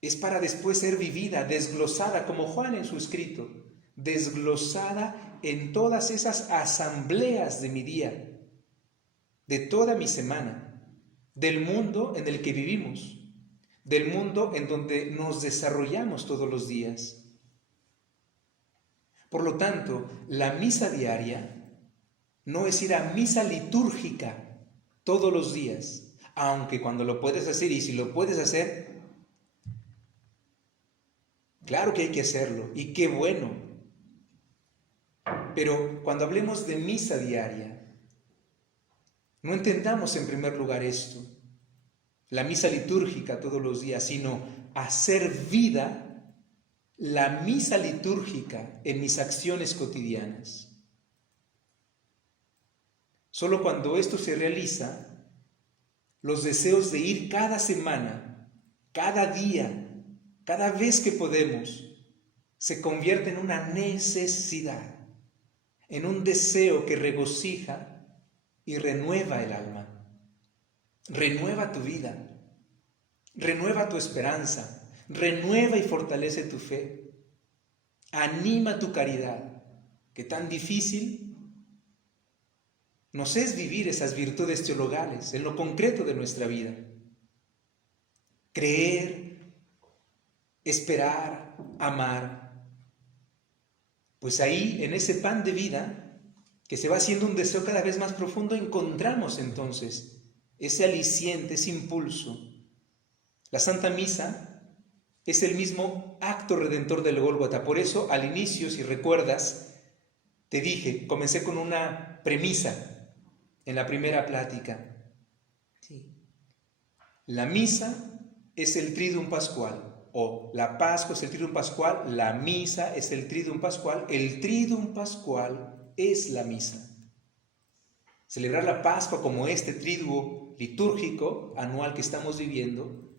es para después ser vivida, desglosada, como Juan en su escrito, desglosada en todas esas asambleas de mi día, de toda mi semana, del mundo en el que vivimos, del mundo en donde nos desarrollamos todos los días. Por lo tanto, la misa diaria no es ir a misa litúrgica todos los días, aunque cuando lo puedes hacer, y si lo puedes hacer, claro que hay que hacerlo, y qué bueno. Pero cuando hablemos de misa diaria, no entendamos en primer lugar esto, la misa litúrgica todos los días, sino hacer vida la misa litúrgica en mis acciones cotidianas. Solo cuando esto se realiza, los deseos de ir cada semana, cada día, cada vez que podemos, se convierten en una necesidad, en un deseo que regocija y renueva el alma. Renueva tu vida, renueva tu esperanza, renueva y fortalece tu fe, anima tu caridad, que tan difícil nos es vivir esas virtudes teologales en lo concreto de nuestra vida. creer, esperar, amar. Pues ahí, en ese pan de vida, que se va haciendo un deseo cada vez más profundo, encontramos entonces ese aliciente, ese impulso. La Santa Misa es el mismo acto redentor del Gólgota. Por eso, al inicio, si recuerdas, te dije, comencé con una premisa en la primera plática. Sí. La misa es el Triduum Pascual, o la Pascua es el Triduum Pascual, la misa es el Triduum Pascual, el Triduum Pascual es la misa. Celebrar la Pascua como este triduo litúrgico anual que estamos viviendo,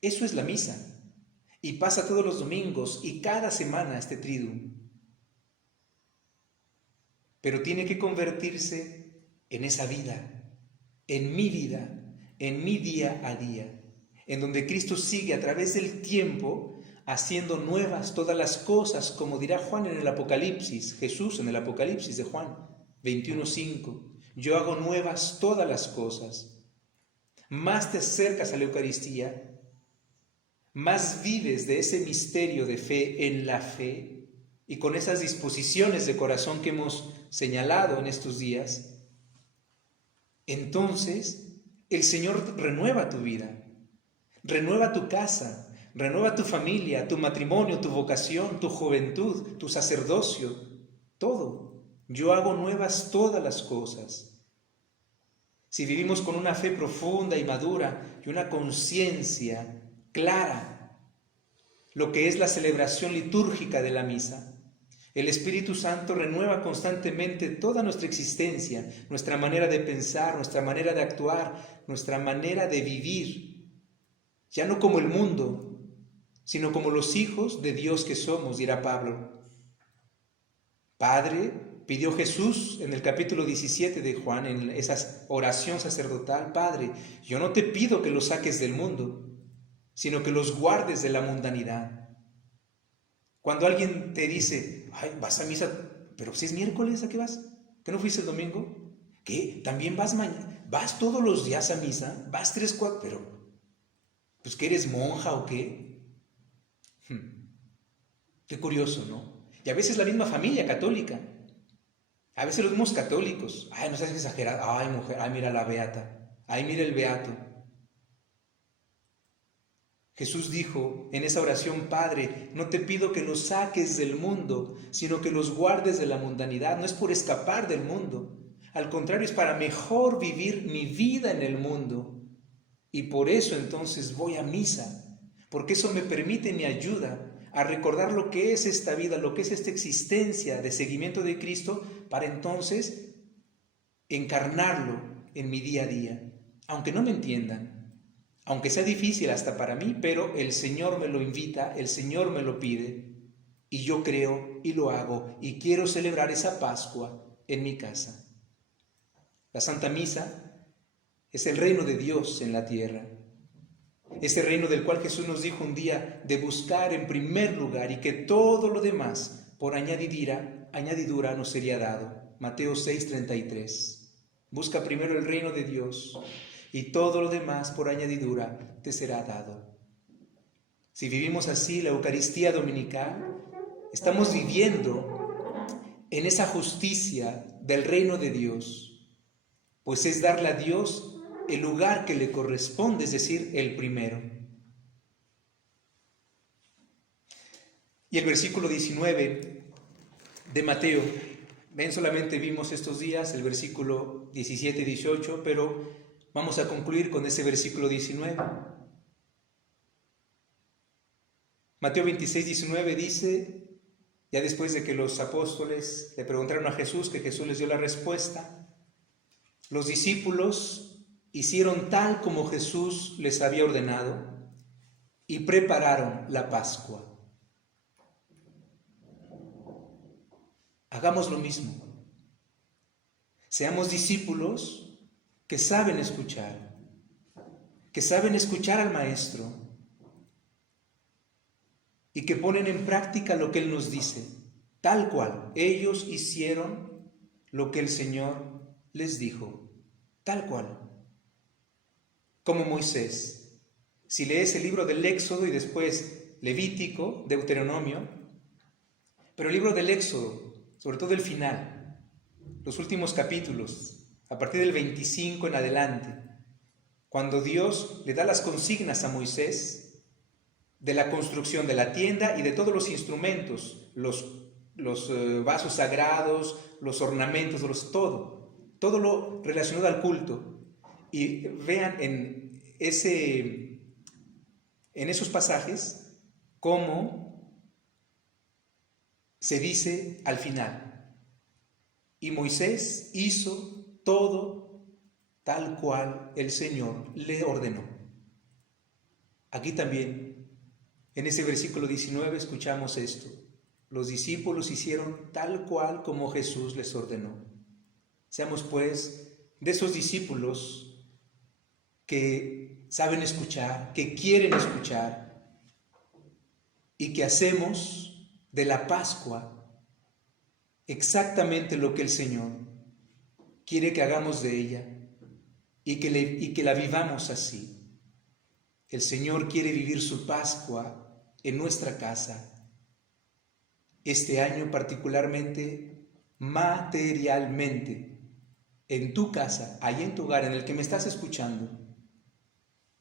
eso es la misa. Y pasa todos los domingos y cada semana este triduum. Pero tiene que convertirse en esa vida, en mi día a día, en donde Cristo sigue a través del tiempo haciendo nuevas todas las cosas, como dirá Juan en el Apocalipsis, Jesús en el Apocalipsis de Juan 21:5. Yo hago nuevas todas las cosas. Más te acercas a la Eucaristía, más vives de ese misterio de fe en la fe, y con esas disposiciones de corazón que hemos señalado en estos días, entonces el Señor renueva tu vida, renueva tu casa, renueva tu familia, tu matrimonio, tu vocación, tu juventud, tu sacerdocio, todo. Yo hago nuevas todas las cosas. Si vivimos con una fe profunda y madura y una conciencia clara, lo que es la celebración litúrgica de la misa, el Espíritu Santo renueva constantemente toda nuestra existencia, nuestra manera de pensar, nuestra manera de actuar, nuestra manera de vivir, ya no como el mundo, sino como los hijos de Dios que somos, dirá Pablo. Padre, pidió Jesús en el capítulo 17 de Juan, en esa oración sacerdotal: Padre, yo no te pido que los saques del mundo, sino que los guardes de la mundanidad. Cuando alguien te dice: ay, vas a misa, pero si es miércoles, ¿a qué vas? ¿Que no fuiste el domingo? ¿Qué? ¿También vas mañana? ¿Vas todos los días a misa? ¿Vas 3, 4? Pero, pues, ¿que eres monja o qué? Qué curioso, ¿no? Y a veces la misma familia católica, a veces los mismos católicos: ay, no seas exagerado, ay, mujer, ay, mira la beata, ay, mira el beato. Jesús dijo en esa oración: Padre, no te pido que los saques del mundo, sino que los guardes de la mundanidad. No es por escapar del mundo, al contrario, es para mejor vivir mi vida en el mundo. Y por eso entonces voy a misa, porque eso me permite, me ayuda a recordar lo que es esta vida, lo que es esta existencia de seguimiento de Cristo, para entonces encarnarlo en mi día a día, aunque no me entiendan. Aunque sea difícil hasta para mí, pero el Señor me lo invita, el Señor me lo pide, y yo creo y lo hago, y quiero celebrar esa Pascua en mi casa. La Santa Misa es el reino de Dios en la tierra, ese reino del cual Jesús nos dijo un día de buscar en primer lugar, y que todo lo demás por añadidura nos sería dado. Mateo 6:33. Busca primero el reino de Dios, y todo lo demás por añadidura te será dado. Si vivimos así la Eucaristía dominical, estamos viviendo en esa justicia del reino de Dios, pues es darle a Dios el lugar que le corresponde, es decir, el primero. Y el versículo 19 de Mateo, ven, solamente vimos estos días el versículo 17 y 18, pero vamos a concluir con ese versículo 19. Mateo 26:19 dice, ya después de que los apóstoles le preguntaron a Jesús, que Jesús les dio la respuesta, los discípulos hicieron tal como Jesús les había ordenado y prepararon la Pascua. Hagamos lo mismo. Seamos discípulos que saben escuchar al Maestro y que ponen en práctica lo que Él nos dice, tal cual. Ellos hicieron lo que el Señor les dijo, tal cual. Como Moisés, Si lees el libro del Éxodo y después Levítico, Deuteronomio, pero el libro del Éxodo, sobre todo el final, los últimos capítulos, a partir del 25 en adelante, cuando Dios le da las consignas a Moisés de la construcción de la tienda y de todos los instrumentos, los vasos sagrados, los ornamentos, todo lo relacionado al culto. Y vean en esos pasajes cómo se dice al final: y Moisés hizo todo tal cual el Señor le ordenó. Aquí también, en ese versículo 19, escuchamos esto: los discípulos hicieron tal cual como Jesús les ordenó. Seamos pues de esos discípulos que saben escuchar, que quieren escuchar, y que hacemos de la Pascua exactamente lo que el Señor quiere que hagamos de ella, y que la vivamos así. El Señor quiere vivir su Pascua en nuestra casa, este año particularmente, materialmente, en tu casa, ahí en tu hogar, en el que me estás escuchando,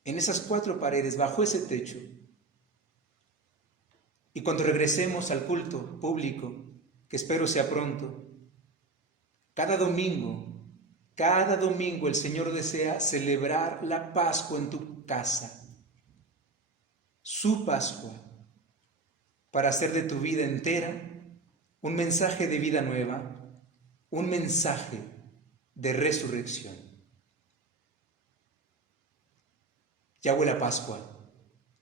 en esas 4 paredes, bajo ese techo. Y cuando regresemos al culto público, que espero sea pronto, cada domingo el Señor desea celebrar la Pascua en tu casa, su Pascua, para hacer de tu vida entera un mensaje de vida nueva, un mensaje de resurrección. Ya huele a Pascua,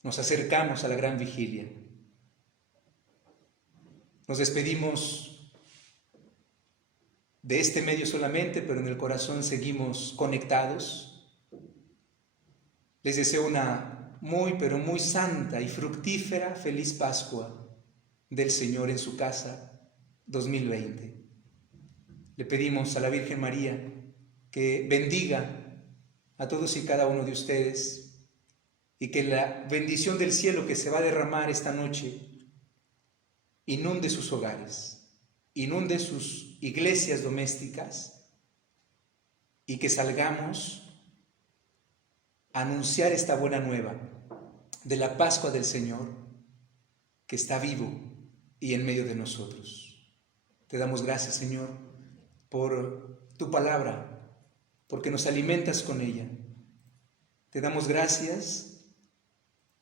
nos acercamos a la gran vigilia. Nos despedimos de este medio solamente, pero en el corazón seguimos conectados. Les deseo una pero muy santa y fructífera feliz Pascua del Señor en su casa 2020. Le pedimos a la Virgen María que bendiga a todos y cada uno de ustedes, y que la bendición del cielo que se va a derramar esta noche inunde sus hogares, inunde sus iglesias domésticas, y que salgamos a anunciar esta buena nueva de la Pascua del Señor, que está vivo y en medio de nosotros. Te damos gracias, Señor, por tu palabra, porque nos alimentas con ella. Te damos gracias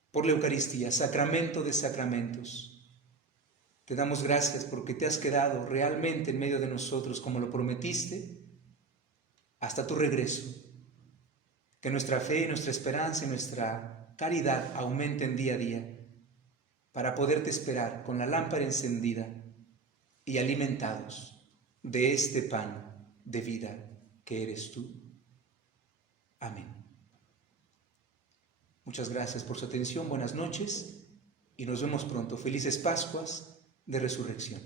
por la Eucaristía, sacramento de sacramentos. Te damos gracias porque te has quedado realmente en medio de nosotros, como lo prometiste, hasta tu regreso. Que nuestra fe, nuestra esperanza y nuestra caridad aumenten día a día, para poderte esperar con la lámpara encendida y alimentados de este pan de vida que eres tú. Amén. Muchas gracias por su atención, buenas noches y nos vemos pronto. Felices Pascuas de Resurrección.